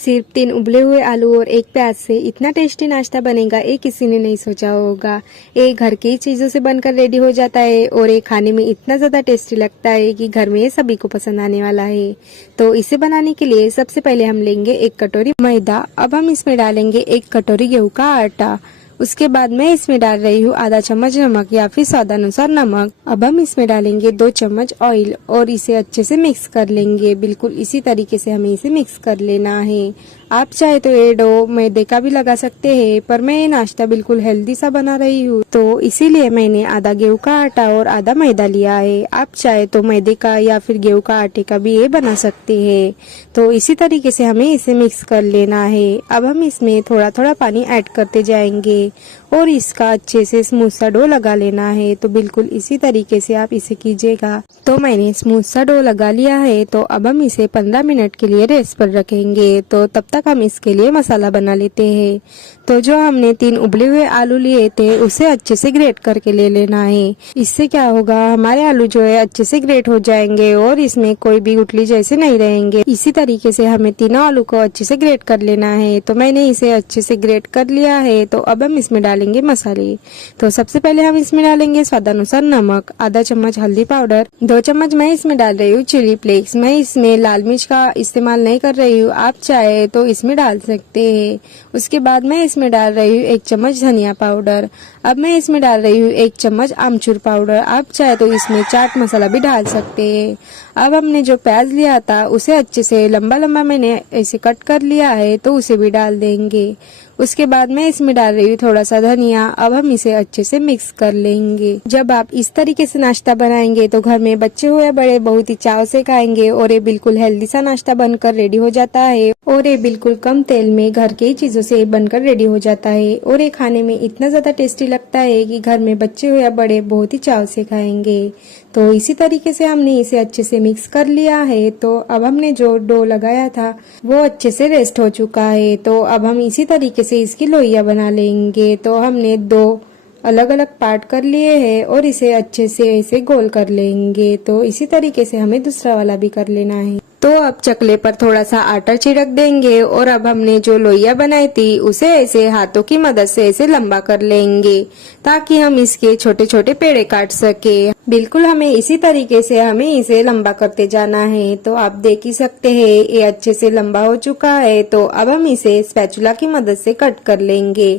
सिर्फ 3 उबले हुए आलू और 1 प्याज से इतना टेस्टी नाश्ता बनेगा, ये किसी ने नहीं सोचा होगा। ये घर की चीज़ों से बनकर रेडी हो जाता है और ये खाने में इतना ज़्यादा टेस्टी लगता है कि घर में सभी को पसंद आने वाला है। तो इसे बनाने के लिए सबसे पहले हम लेंगे 1 कटोरी मैदा। अब हम इसमें डालेंगे 1 कटोरी गेहूं का आटा। उसके बाद मैं इसमें डाल रही हूँ आधा चम्मच नमक या फिर स्वादानुसार नमक। अब हम इसमें डालेंगे 2 चम्मच ऑयल और इसे अच्छे से मिक्स कर लेंगे। बिल्कुल इसी तरीके से हमें इसे मिक्स कर लेना है। आप चाहे तो ये डो मैदे का भी लगा सकते हैं, पर मैं ये नाश्ता बिल्कुल हेल्दी सा बना रही हूँ, तो इसीलिए मैंने आधा गेहूं का आटा और आधा मैदा लिया है। आप चाहे तो मैदे का या फिर गेहूं का आटे का भी ये बना सकते हैं। तो इसी तरीके से हमें इसे मिक्स कर लेना है। अब हम इसमें थोड़ा थोड़ा पानी ऐड करते जाएंगे और इसका अच्छे से स्मूथ सा डो लगा लेना है। तो बिल्कुल इसी तरीके से आप इसे कीजिएगा। तो मैंने स्मूथ सा डो लगा लिया है। तो अब हम इसे 15 मिनट के लिए रेस्ट पर रखेंगे। तो तब तक हम इसके लिए मसाला बना लेते हैं। तो जो हमने 3 उबले हुए आलू लिए थे उसे अच्छे से ग्रेट करके ले लेना है। इससे क्या होगा, हमारे आलू जो है अच्छे से ग्रेट हो जाएंगे और इसमें कोई भी गुठली जैसे नहीं रहेंगे। इसी तरीके से हमें तीनों आलू को अच्छे से ग्रेट कर लेना है। तो मैंने इसे अच्छे से ग्रेट कर लिया है। तो अब हम इसमें डालेंगे मसाले। तो सबसे पहले हम इसमें डालेंगे स्वादानुसार नमक, आधा चम्मच हल्दी पाउडर, 2 चम्मच मैं इसमें डाल रही हूँ चिली फ्लेक्स। मैं इसमें लाल मिर्च का इस्तेमाल नहीं कर रही हूँ, आप चाहे तो इसमें डाल सकते हैं। उसके बाद मैं इसमें डाल रही हूँ 1 चम्मच धनिया पाउडर। अब मैं इसमें डाल रही हूँ 1 चम्मच आमचूर पाउडर। आप चाहे तो इसमें चाट मसाला भी डाल सकते हैं। अब हमने जो प्याज लिया था उसे अच्छे से लंबा लंबा मैंने ऐसे कट कर लिया है, तो उसे भी डाल देंगे। उसके बाद मैं इसमें डाल रही हूँ थोड़ा सा धनिया। अब हम इसे अच्छे से मिक्स कर लेंगे। जब आप इस तरीके से नाश्ता बनाएंगे तो घर में बच्चे हो या बड़े बहुत ही चाव से खाएंगे और ये बिल्कुल हेल्दी सा नाश्ता बनकर रेडी हो जाता है। और ये बिल्कुल कम तेल में घर की चीजों से बनकर रेडी हो जाता है और ये खाने में इतना ज्यादा टेस्टी लगता है कि घर में बच्चे हो या बड़े बहुत ही चाव से खाएंगे। तो इसी तरीके से हमने इसे अच्छे से मिक्स कर लिया है। तो अब हमने जो डो लगाया था वो अच्छे से रेस्ट हो चुका है। तो अब हम इसी तरीके से इसकी लोइयां बना लेंगे। तो हमने 2 अलग अलग पार्ट कर लिए हैं और इसे अच्छे से ऐसे गोल कर लेंगे। तो इसी तरीके से हमें दूसरा वाला भी कर लेना है। तो अब चकले पर थोड़ा सा आटा छिड़क देंगे और अब हमने जो लोइयां बनाई थी उसे ऐसे हाथों की मदद से ऐसे लंबा कर लेंगे ताकि हम इसके छोटे छोटे पेड़े काट सके। बिल्कुल हमें इसी तरीके से हमें इसे लंबा करते जाना है। तो आप देख ही सकते हैं ये अच्छे से लंबा हो चुका है। तो अब हम इसे स्पैचुला की मदद से कट कर लेंगे।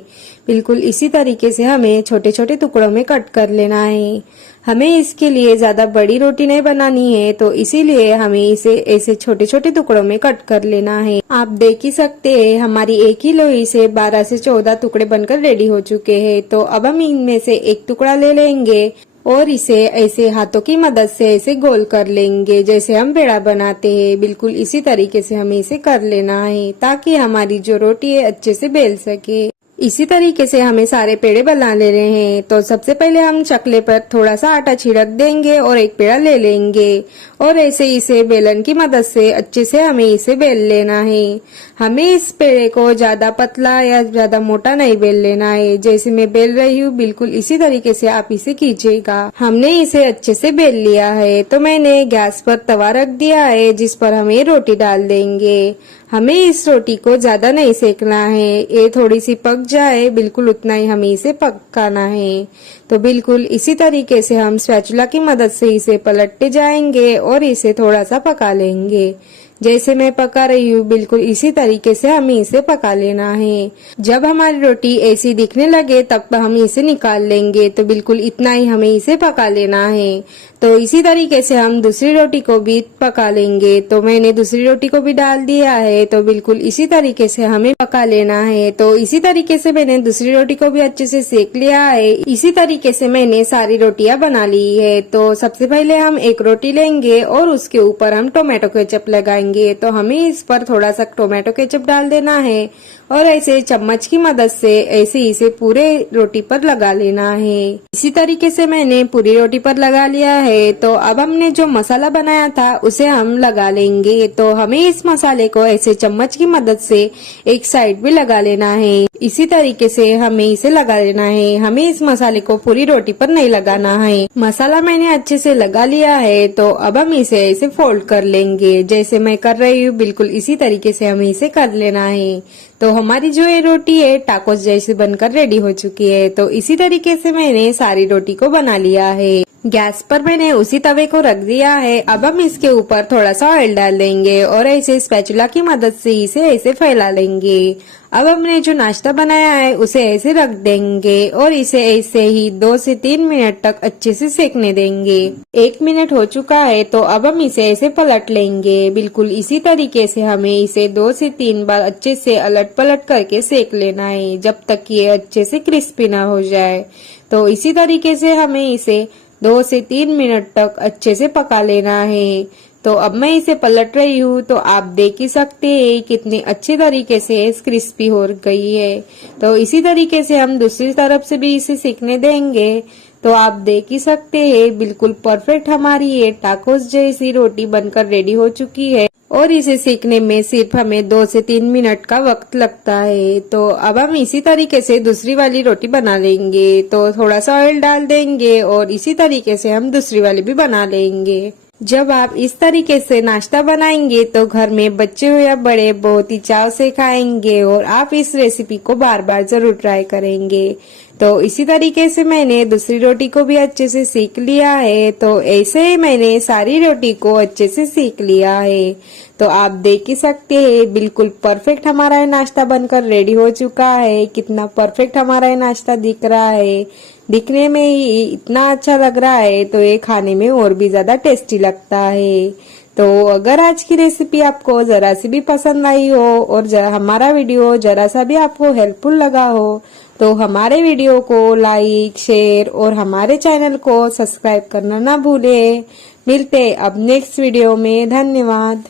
बिल्कुल इसी तरीके से हमें छोटे छोटे टुकड़ों में कट कर लेना है। हमें इसके लिए ज्यादा बड़ी रोटी नहीं बनानी है, तो इसीलिए हमें इसे ऐसे छोटे छोटे टुकड़ों में कट कर लेना है। आप देख ही सकते हैं हमारी एक ही लोई से 12 से 14 टुकड़े बनकर रेडी हो चुके हैं। तो अब हम इनमें से एक टुकड़ा ले लेंगे और इसे ऐसे हाथों की मदद से ऐसे गोल कर लेंगे जैसे हम पेड़ा बनाते हैं। बिल्कुल इसी तरीके से हमें इसे कर लेना है ताकि हमारी जो रोटी है अच्छे से बेल सके। इसी तरीके से हमें सारे पेड़े बना ले रहे हैं। तो सबसे पहले हम चकले पर थोड़ा सा आटा छिड़क देंगे और एक पेड़ा ले लेंगे और ऐसे इसे बेलन की मदद से अच्छे से हमें इसे बेल लेना है। हमें इस पेड़े को ज्यादा पतला या ज्यादा मोटा नहीं बेल लेना है। जैसे मैं बेल रही हूँ बिल्कुल इसी तरीके से आप इसे कीजिएगा। हमने इसे अच्छे से बेल लिया है। तो मैंने गैस पर तवा रख दिया है जिस पर हमें रोटी डाल देंगे। हमें इस रोटी को ज्यादा नहीं सेकना है, ये थोड़ी सी पक जाए बिल्कुल उतना ही हमें इसे पकाना है। तो बिल्कुल इसी तरीके से हम स्पैचुला की मदद से इसे पलटते जाएंगे और इसे थोड़ा सा पका लेंगे। जैसे मैं पका रही हूँ बिल्कुल इसी तरीके से हमें इसे पका लेना है। जब हमारी रोटी ऐसी दिखने लगे तब हम इसे निकाल लेंगे। तो बिल्कुल इतना ही हमें इसे पका लेना है। तो इसी तरीके से हम दूसरी रोटी को भी पका लेंगे। तो मैंने दूसरी रोटी को भी डाल दिया है। तो बिल्कुल इसी तरीके से हमें पका लेना है। तो इसी तरीके से मैंने दूसरी रोटी को भी अच्छे से सेक लिया है। इसी तरीके से मैंने सारी रोटियां बना ली है। तो सबसे पहले हम एक रोटी लेंगे और उसके ऊपर हम टोमेटो केचप लगाएंगे। तो हमें इस पर थोड़ा सा टोमेटो केचप डाल देना है और ऐसे चम्मच की मदद से ऐसे इसे पूरे रोटी पर लगा लेना है। इसी तरीके से मैंने पूरी रोटी पर लगा लिया है। है तो अब हमने जो मसाला बनाया था उसे हम लगा लेंगे। तो हमें इस मसाले को ऐसे चम्मच की मदद से एक साइड भी लगा लेना है। इसी तरीके से हमें इसे लगा लेना है। हमें इस मसाले को पूरी रोटी पर नहीं लगाना है। मसाला मैंने अच्छे से लगा लिया है तो अब हम इसे ऐसे फोल्ड कर लेंगे। जैसे मैं कर रही हूँ बिल्कुल इसी तरीके से हमें इसे कर लेना है। तो हमारी जो ये रोटी है टाकोस जैसी बनकर रेडी हो चुकी है। तो इसी तरीके से मैंने सारी रोटी को बना लिया है। गैस पर मैंने उसी तवे को रख दिया है। अब हम इसके ऊपर थोड़ा सा ऑयल डाल देंगे और ऐसे स्पैचुला की मदद से इसे ऐसे फैला लेंगे। अब हमने जो नाश्ता बनाया है उसे ऐसे रख देंगे और इसे ऐसे ही 2 से 3 मिनट तक अच्छे से सेकने देंगे। 1 मिनट हो चुका है तो अब हम इसे ऐसे पलट लेंगे। बिल्कुल इसी तरीके से हमें इसे 2 से 3 बार अच्छे से अलट पलट करके सेक लेना है जब तक ये अच्छे से क्रिस्पी ना हो जाए। तो इसी तरीके से हमें इसे 2 से 3 मिनट तक अच्छे से पका लेना है। तो अब मैं इसे पलट रही हूँ तो आप देख ही सकते हैं कितनी अच्छी तरीके से क्रिस्पी हो गई है। तो इसी तरीके से हम दूसरी तरफ से भी इसे सेकने देंगे। तो आप देख ही सकते हैं बिल्कुल परफेक्ट हमारी ये टाकोस जैसी रोटी बनकर रेडी हो चुकी है और इसे सेकने में सिर्फ हमें 2 से 3 मिनट का वक्त लगता है। तो अब हम इसी तरीके से दूसरी वाली रोटी बना लेंगे। तो थोड़ा सा ऑयल डाल देंगे और इसी तरीके से हम दूसरी वाली भी बना लेंगे। जब आप इस तरीके से नाश्ता बनाएंगे तो घर में बच्चे हो या बड़े बहुत ही चाव से खाएंगे और आप इस रेसिपी को बार बार जरूर ट्राई करेंगे। तो इसी तरीके से मैंने दूसरी रोटी को भी अच्छे से सेक लिया है। तो ऐसे ही मैंने सारी रोटी को अच्छे से सेक लिया है। तो आप देख ही सकते हैं बिल्कुल परफेक्ट हमारा ये नाश्ता बनकर रेडी हो चुका है। कितना परफेक्ट हमारा ये नाश्ता दिख रहा है। दिखने में ही इतना अच्छा लग रहा है तो ये खाने में और भी ज्यादा टेस्टी लगता है। तो अगर आज की रेसिपी आपको जरा सी भी पसंद आई हो और हमारा वीडियो जरा सा भी आपको हेल्पफुल लगा हो तो हमारे वीडियो को लाइक शेयर और हमारे चैनल को सब्सक्राइब करना ना भूलें। मिलते अब नेक्स्ट वीडियो में। धन्यवाद।